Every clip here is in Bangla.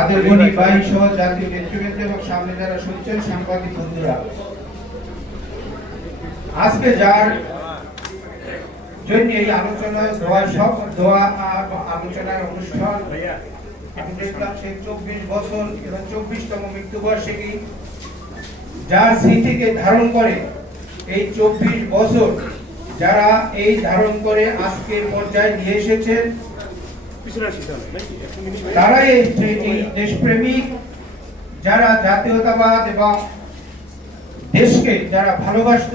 আদরগণী বাই সহ জাতীয় নেতৃবৃন্দ এবং সামনে যারা শুনছেন, সাংবাদিক বন্ধুরা, আজকে যার জন্য এই দোয়া সব দোয়া আলোচনার অনুষ্ঠান আমি দেখলাম চব্বিশ বছর এবং চব্বিশতম মৃত্যুবার্ষিকী, যার স্মৃতিকে ধারণ করে এই চব্বিশ বছর যারা এই ধারণ করে আজকে পর্যায়ে নিয়ে এসেছেন তারাই এই এই দেশপ্রেমিক যারা জাতীয়তাবাদ এবং দেশকে যারা ভালোবাসত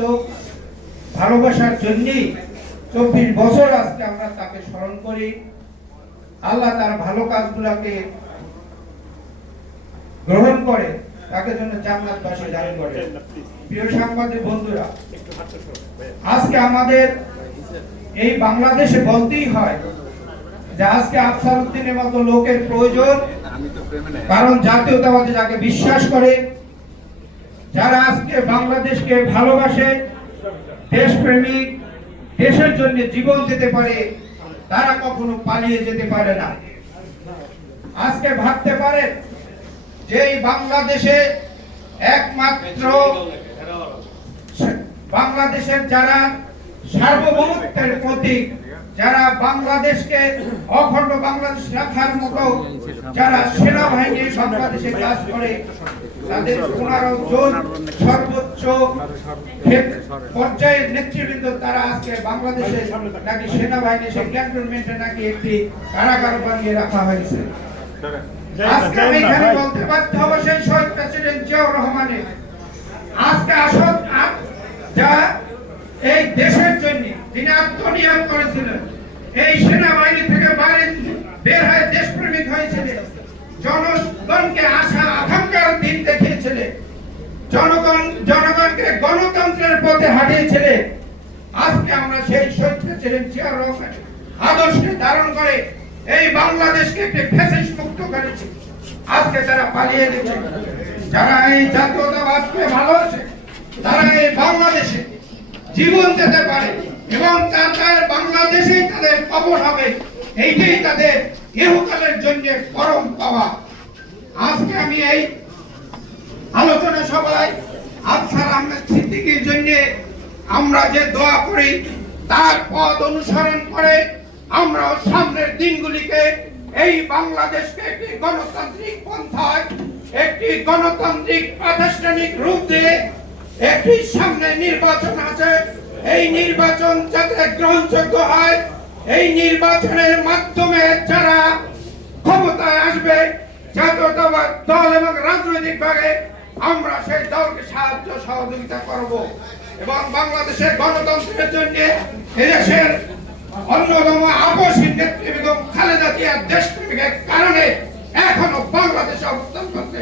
ভালোবাসার জন্যই চব্বিশ বছর আজকে আমরা তাকে স্মরণ করি। আল্লাহ তার ভালো কাজগুলোকে গ্রহণ করে তাকে জন্য জান্নাত বাসী দান করে। প্রিয় সাংবাদিক বন্ধুরা আজকে আমাদের এই বাংলাদেশে বলতেই হয় যে আজকে আফসার উদ্দিনের মতো লোকের প্রয়োজন, কারণ জাতীয়তাবাদী যাকে বিশ্বাস করে, যারা আজকে বাংলাদেশকে ভালোবাসে, দেশপ্রেমিক, দেশের জন্য জীবন দিতে পারে, তারা কখনো পালিয়ে যেতে পারে না। আজকে ভাবতে পারে যে বাংলাদেশে একমাত্র বাংলাদেশের যারা সার্বভৌমত্বের প্রতীক যারা বাংলাদেশকে অখণ্ড বাংলাদেশ রাখার মতো, যারা সেনাবাহিনী বাংলাদেশে কাজ করে, তাদের পনেরো জন সর্বোচ্চ পর্যায়ের নেতৃবৃন্দ তারা আজকে বাংলাদেশে নাকি সেনাবাহিনী সে ক্যান্টনমেন্টে নাকি একটি কারাগার বানিয়ে রাখা হয়েছে। আজকে আমি এখানে বলতে বাধ্য হব সেই শহীদ প্রেসিডেন্ট জিয়াউর রহমানের। আজকে আপ- যা এই দেশের জন্য তিনি আত্মনিয়োগ করেছিলেন। এই সেনাবাহিনী থেকে বাইরে বের হয়ে দেশপ্রেমিক হয়েছিলেন জনগণকে আশা, আকাঙ্ক্ষার দিন দেখিয়েছিলেন জনগণ, জনগণকে গণতন্ত্রের পথে হাঁটিয়েছিলেন আজকে আমরা সেই শহীদ প্রেসিডেন্ট জিয়াউর রহমান আদর্শকে ধারণ করে এই বাংলাদেশকে একটি ফ্যাসিস্ট মুক্ত করেছে। আজকে তারা পালিয়ে গেছে। যারা এই জাতীয়তাবাদকে ভালোবাসে, তারা এই বাংলাদেশে জীবন দিতে পারে। এবং তার বাংলাদেশেই তাদের কবর হবে। এইটাই তাদের ইহকালের জন্য পরম পাওয়া। আজকে আমি এই আলোচনা সভায় আফসার আহমেদ সিদ্দিকীর জন্য আমরা যে দোয়া করি, তার পথ অনুসরণ করে আমরা সামনের দিনগুলিকে এই বাংলাদেশকে একটি গণতান্ত্রিক পন্থায়, একটি গণতান্ত্রিক প্রাতিষ্ঠানিক রূপ দিয়ে একটি সামনে নির্বাচন আছে। এই নির্বাচন যাতে গ্রহণযোগ্য হয়, এই নির্বাচনের মাধ্যমে যারা ক্ষমতায় আসবে, জাতীয়তাবাদ দল এবং রাজনৈতিক ভাবে আমরা সেই দলকে সাহায্য সহযোগিতা করব এবং বাংলাদেশের গণতন্ত্রের জন্য এদেশের অন্যতম আপসী নেত্রী খালেদা জিয়ার দেশপ্রেমিকের কারণে এখনও বাংলাদেশে অবস্থান করছে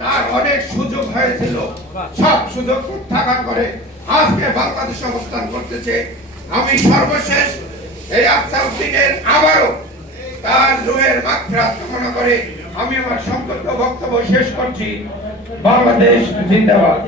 তার অনেক সুযোগ হয়েছিল। সব সুযোগ প্রত্যাখ্যান করে আজকে বাংলাদেশ অবস্থান করতেছে। আমি সর্বশেষ এই আফসাউদ্দিনের আবারও তার রুয়ের মাত্রা কামনা করে আমি আমার সংক্ষিপ্ত বক্তব্য শেষ করছি। বাংলাদেশ জিন্দাবাদ।